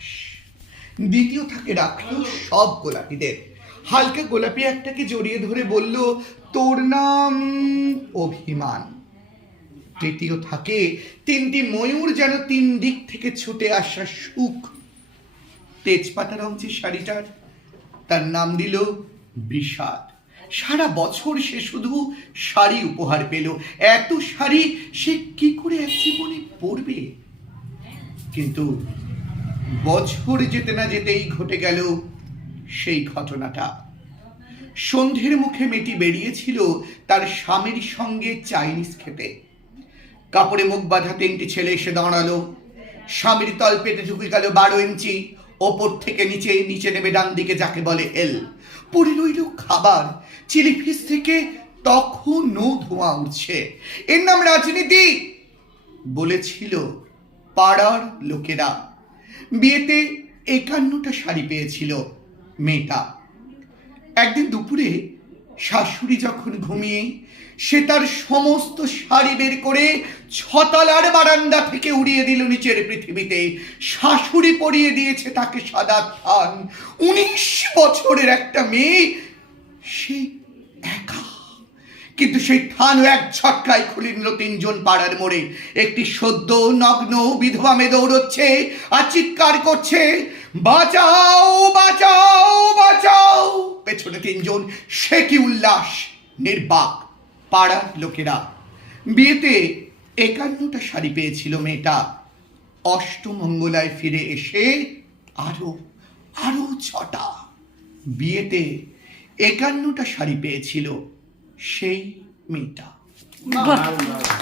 উল্লাস। দ্বিতীয় থাকে রাখলো সব গোলাপিদের। হালকা গোলাপি একটাকে জড়িয়ে ধরে বলল, তোর নাম অভিমান। তৃতীয় থাকে তিনটি ময়ূর যেন তিন দিক থেকে ছুটে আসা সুখ। তেজপাতা রং যে শাড়িটার, তার নাম দিল বিষাদ। সারা বছর সে শুধু শাড়ি উপহার পেল। এত শাড়ি সে কি করে এক জীবনে পরবে? কিন্তু বছর যেতে না যেতেই ঘটে গেল সেই ঘটনাটা। সন্ধ্যের মুখে মেয়েটি বেরিয়েছিল তার স্বামীর সঙ্গে চাইনিজ খেতে। কাপড়ে মুখ বাঁধা তিনটি ছেলে এসে দাঁড়ালো। স্বামীর তল পেটে ঢুকে গেল 12 ইঞ্চি। ওপর থেকে নিচে, নিচে নেমে ডান দিকে যাকে বলে এল। পড়ে রইল খাবার। চিলি ফিশ থেকে তখনও ধোঁয়া উঠছে। এর নাম রাজনীতি বলেছিল পাড়ার লোকেরা। বিয়েতে 51টা শাড়ি পেয়েছিল মেয়েটা। একদিন দুপুরে শাশুড়ি যখন ঘুমিয়ে, সে তার সমস্ত শাড়ি বের করে 6 তলার বারান্দা থেকে উড়িয়ে দিল নিচের পৃথিবীতে। শাশুড়ি পরিয়ে দিয়েছে তাকে সাদা থান। 19 বছরের একটা মেয়ে, সে একা। কিন্তু সেই থানও এক ঝটকায় খুলে নিল 3 জন পাড়ার মোড়ে। একটি সদ্য নগ্ন বিধবা মেয়ে দৌড়চ্ছে আর চিৎকার করছে, বাঁচাও বাঁচাও বাঁচাও। পেছনে 3 জন। সে কি উল্লাস! নির্বাক পাড়ার লোকেরা। বিয়েতে 51টা শাড়ি পেয়েছিল মেয়েটা। অষ্টমঙ্গলায় ফিরে এসে আরো 6টা। বিয়েতে 51টা শাড়ি পেয়েছিল সেই মেয়েটা।